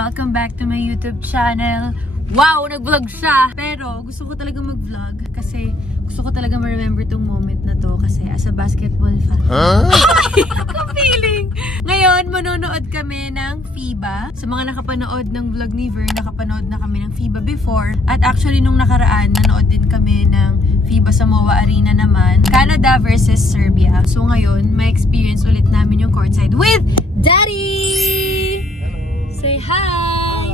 Welcome back to my YouTube channel. Wow! Nag-vlog siya! Pero gusto ko talaga mag-vlog kasi gusto ko talaga ma-remember tong moment na to kasi as a basketball fan. Ang feeling! Ngayon, manonood kami ng FIBA. Sa mga nakapanood ng vlog ni Vern, nakapanood na kami ng FIBA before. At actually, nung nakaraan, nanood din kami ng FIBA sa MOA Arena naman. Canada versus Serbia. So ngayon, may experience ulit namin yung courtside with Daddy! Say hi!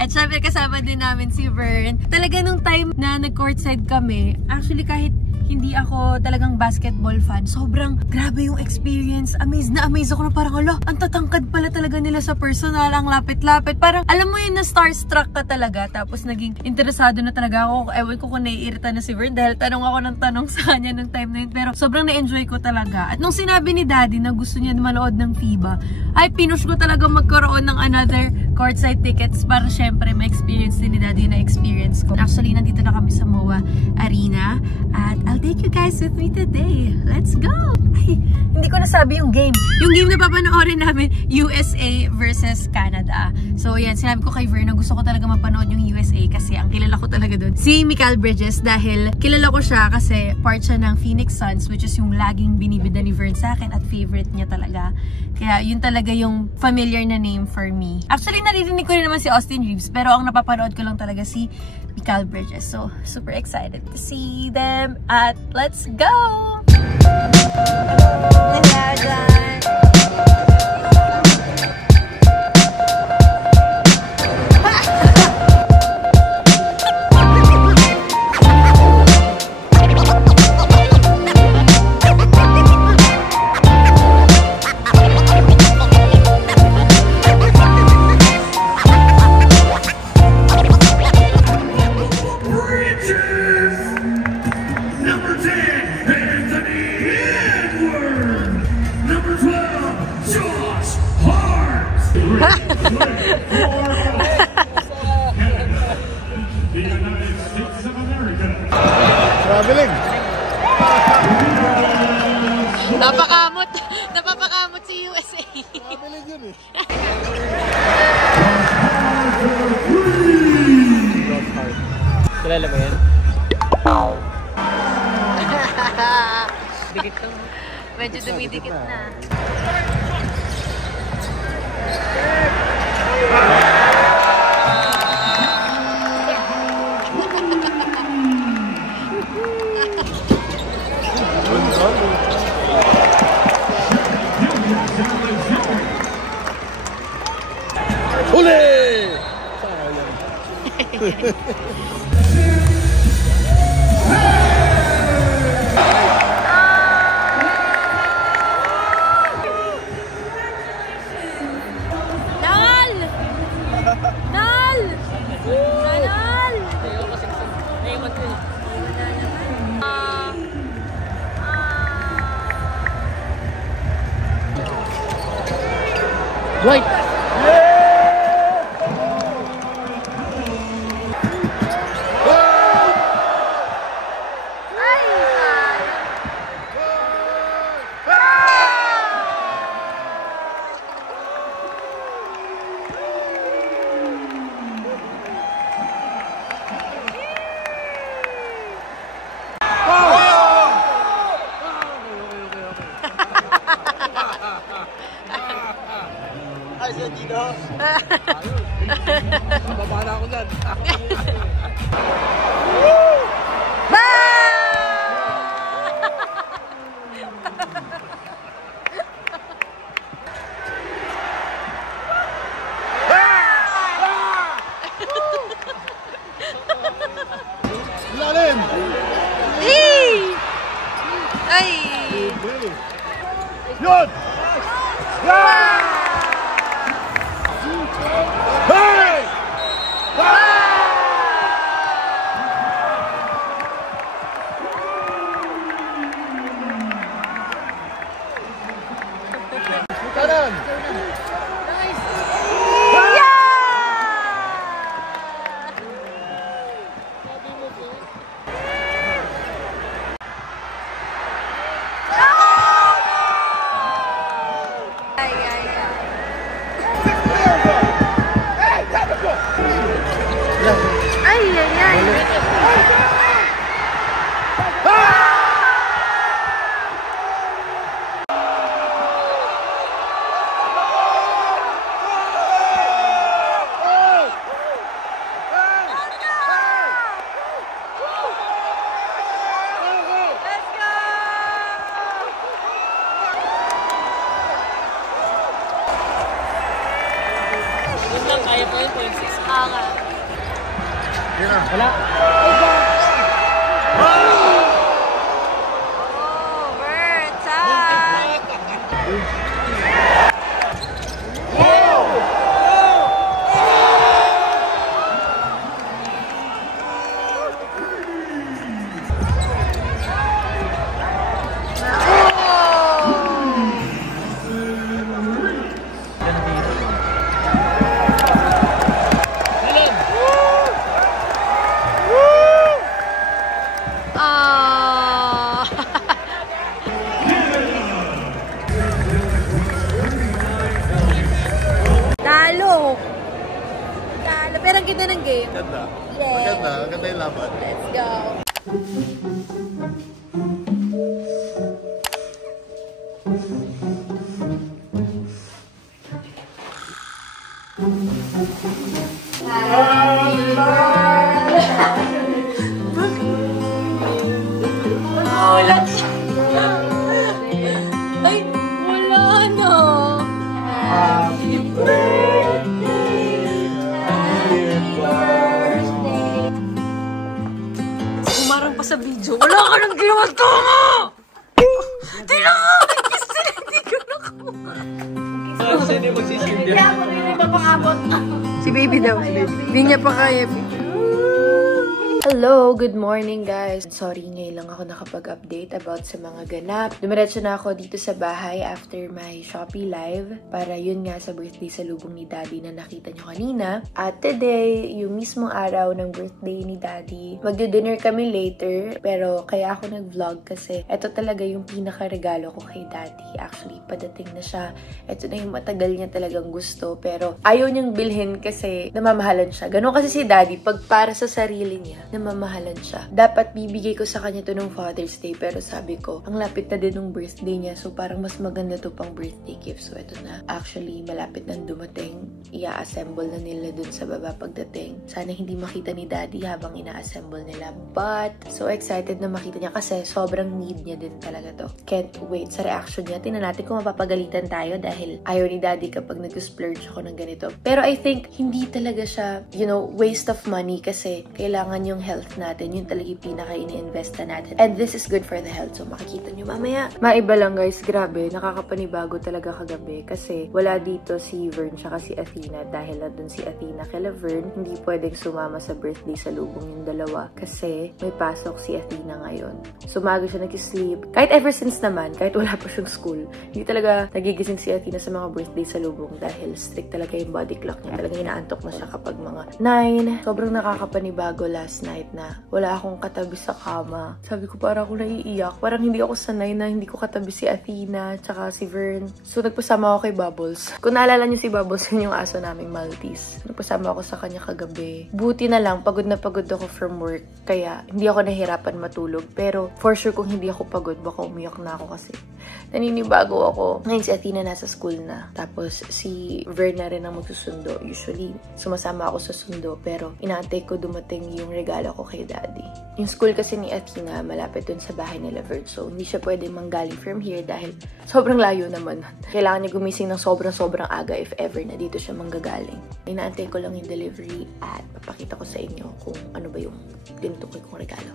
At syempre kasama din namin si Vern. Talaga nung time na nag-courtside kami, actually kahit hindi ako talagang basketball fan, sobrang grabe yung experience. Amazed na amazed ako na parang, ala, ang tatangkad pala talaga nila sa personal, ang lapit-lapit. Parang, alam mo yun na starstruck ka talaga. Tapos naging interesado na talaga ako. Ewan ko kung naiirita na si Vern dahil tanong ako ng tanong sa kanya nung time na yun. Pero sobrang na-enjoy ko talaga. At nung sinabi ni Daddy na gusto niya manood ng FIBA, ay pinush ko talaga magkaroon ng another courtside tickets para syempre ma-experience din ni Daddy na experience ko. Actually, nandito na kami sa MOA Arena. At I'll take you guys with me today. Let's go! Ay, hindi ko nasabi yung game. Yung game na papanoorin namin, USA versus Canada. So, yan. Sinabi ko kay Vern na gusto ko talaga mapanood yung USA kasi ang kilala ko talaga doon si Mikal Bridges dahil kilala ko siya kasi part siya ng Phoenix Suns, which is yung laging binibida ni Vern sa akin at favorite niya talaga. Kaya yun talaga yung familiar na name for me. Actually, naririnig ko rin naman si Austin Reeves pero ang napapanood ko lang talaga si Mikal Bridges. So, super excited to see them at let's go! Hello, guys! Traveling. Napapakamot si USA. Traveling yun eh. Kilala mo yan? Dikit ko. Medyo dumidikit na. Huli! Nal! Nal! Nal! Right! Ay, siya dito. Bababa na ako dyan. Lalim! Ay! Yun! Hey! Kanan! Kaya pa yung 0.6 nga. Wala. Pero ang ganda ng game. Ganda. Yeah. Maganda yung laban. Let's go. Ay, wala na. Happy birthday. Umarang pa sa video. Wala ka nang ginawa to mo! Hindi na ka! Hindi ko na kuha. Sino yung magsisindi? Hindi ako na yung mapangabot. Si baby daw. Hindi niya pa kaya. Hello! Good morning, guys! Sorry, ngayon lang ako nakapag-update about sa mga ganap. Dumiretso na ako dito sa bahay after my Shopee Live para yun nga sa birthday sa lubong ni Daddy na nakita nyo kanina. At today, yung mismong araw ng birthday ni Daddy, magdi-dinner kami later. Pero kaya ako nag-vlog kasi ito talaga yung pinaka-regalo ko kay Daddy. Actually, padating na siya. Ito na yung matagal niya talagang gusto. Pero ayaw niyang bilhin kasi namamahalan siya. Ganun kasi si Daddy, pag para sa sarili niya, namamahalan siya. Dapat bibigay ko sa kanya to nung Father's Day, pero sabi ko, ang lapit na din nung birthday niya, so parang mas maganda to pang birthday gift. So ito na. Actually, malapit nang dumating. Ia-assemble na nila dun sa baba pagdating. Sana hindi makita ni Daddy habang ina-assemble nila. But, so excited na makita niya kasi sobrang need niya din talaga to. Can't wait sa reaction niya. Tingnan natin kung mapapagalitan tayo dahil ayaw ni Daddy kapag nag-splurge ako ng ganito. Pero I think, hindi talaga siya, you know, waste of money kasi kailangan yung health natin, yun talaga yung pinaka-ini-invest na natin. And this is good for the health. So, makikita nyo mamaya. Maiba lang guys, grabe, nakakapanibago talaga kagabi kasi wala dito si Vern tsaka si Athena dahil na dun si Athena kay Vern, hindi pwedeng sumama sa birthday sa lubong yung dalawa kasi may pasok si Athena ngayon. So, maaga siya nag-sleep. Kahit ever since naman, kahit wala pa siyang school, hindi talaga nagigising si Athena sa mga birthday sa lubong dahil strict talaga yung body clock niya. Talagang inaantok na siya kapag mga 9. Sobrang nakakapanibago last night na wala akong katabi sa kama. Sabi ko parang ako naiiyak. Parang hindi ako sanay na hindi ko katabi si Athena tsaka si Vern. So nagpasama ako kay Bubbles. Kung naalala niyo si Bubbles, yun yung aso naming Maltese. Nagpasama ako sa kanya kagabi. Buti na lang, pagod na pagod ako from work. Kaya hindi ako nahirapan matulog. Pero for sure kung hindi ako pagod, baka umiyak na ako kasi naninibago ako. Ngayon si Athena nasa school na. Tapos si Vern na rin ang magsusundo. Usually, sumasama ako sa sundo. Pero inaantay ko dumating yung regalo ko kay Daddy. Yung school kasi ni Athena malapit dun sa bahay nila Vern. So, hindi siya pwedeng manggaling from here dahil sobrang layo naman. Kailangan niya gumising ng sobrang aga if ever na dito siya manggagaling. Inaantay ko lang yung delivery at papakita ko sa inyo kung ano ba yung tinutukoy kong regalo.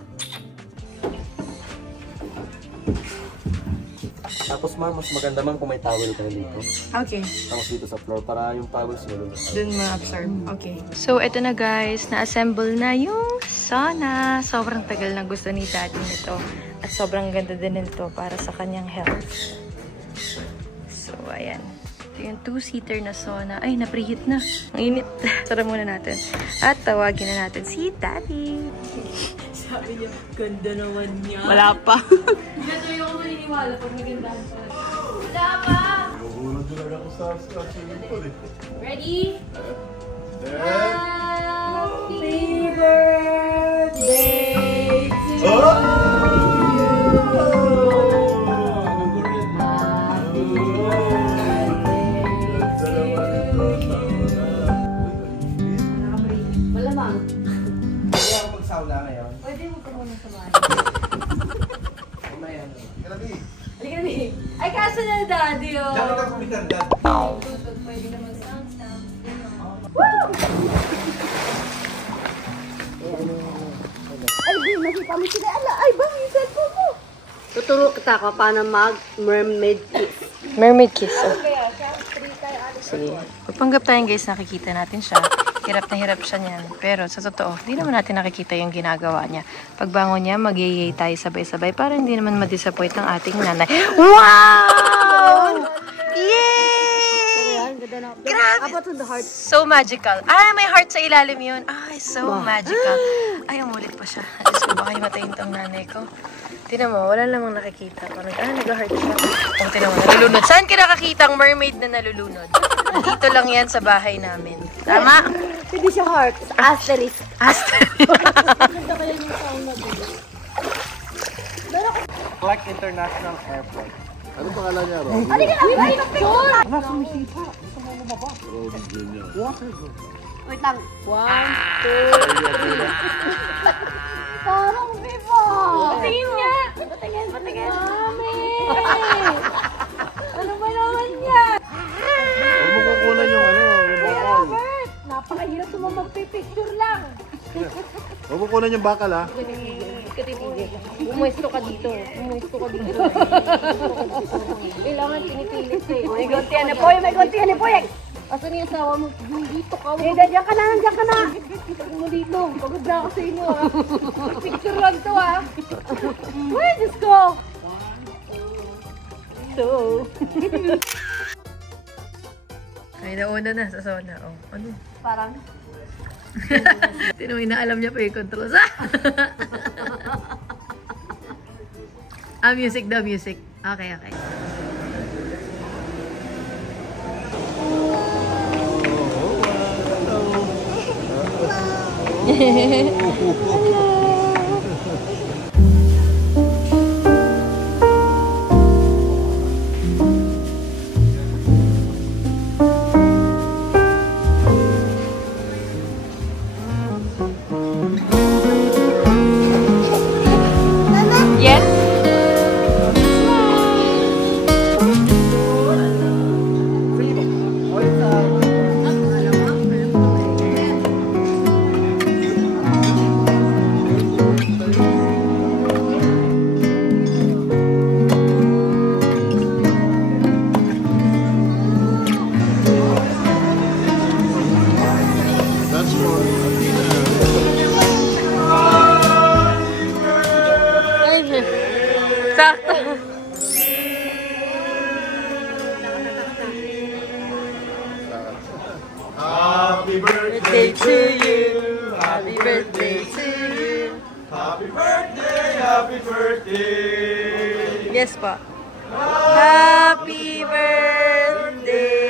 Tapos ma'am, mas maganda ma'am kung may towel kayo dito. Okay. Tapos dito sa floor para yung towel siguro. Dun ma-absorb. Okay. So, eto na guys. Na-assemble na yung sauna. Sobrang tagal na gusto ni Daddy nito. At sobrang ganda din nito para sa kanyang health. So, ayan. Ito yung 2-seater na sauna. Ay, na-preheat na. Ang init. Sara muna natin. At tawagin na natin si Daddy. Sabi niya, ganda naman niya. Wala pa. Hindi na ako maniniwala pag nagandahan pa. Wala pa. Nahulog talaga ako sa swimming pool eh. Ready? Then, Happy birthday malamang. Kaya ako magsauna ngayon. Pwede mo ka muna sa bahay. Mamaya. Grabe. Halika na, May. Ay, kaso na, Daddy, oh. Dami ka kumpitar, Dad. Bluetooth, pwede naman sound. Ay, di, nakita mo sila. Ala, ay, bang yung cellphone mo? Tuturo kita ko paano mag-mermaid kiss. Mermaid kiss. Oh. Kaya, siya, 3 tayo alis. Sige. Pagpanggap tayo guys, nakikita natin siya. Hirap na hirap siya niyan. Pero sa totoo, hindi naman natin nakikita yung ginagawa niya. Pagbangon niya, mag-yay tayo sabay-sabay para hindi naman ma-disappoint ang ating nanay. Wow! Yay! Grabe! About to the heart. So magical. Ay, may heart sa ilalim yun. Ay, so magical. Ay, umulit pa siya. Diyos ko, baka himatayin tong nanay ko. Tinan mo, wala namang nakikita. Parang, nag-heart siya. Oh, tinan mo, nalulunod. Saan ka nakakita ang mermaid na nalulunod? Dito lang yan sa bahay namin. Tama? Hindi siya heart. Asterisk. Asterisk. Ganda kaya yung sound na dito. Clark International Airport. Ano pangalan niya, Ron? Halika na, may picture! Wala, sumisipa. Gusto mo bumaba? Ron Jr. Water girl. Wait lang. 1, 2, parang viva! Patingin nga! Patingin, patingin. Mami! Ano ba naman yan? Huwag mo kukunan yung ano, yung bakal. Robert! Napakahirap mo magpipicture lang. Huwag mo kukunan yung bakal, ha? Umuesto ka dito. Kailangan pinipilit sa'yo. May gontiyan na poy, may gontiyan na poy. Asan yung asawa mo? Dito ka. Diyan ka na, diyan ka na. Pagod mo dito. Pagod na ako sa inyo, ha? Picture lang to, ha? Uy, Diyos ko. Ay, nauna na sa sauna. Oh, ano? Parang. Tinong inaalam niya pa yung controls. Music daw, music. Okay, okay. Yes? That's for Sakto. Happy Birthday to you. Happy birthday to you. Happy birthday, happy birthday. Yes pa. Happy birthday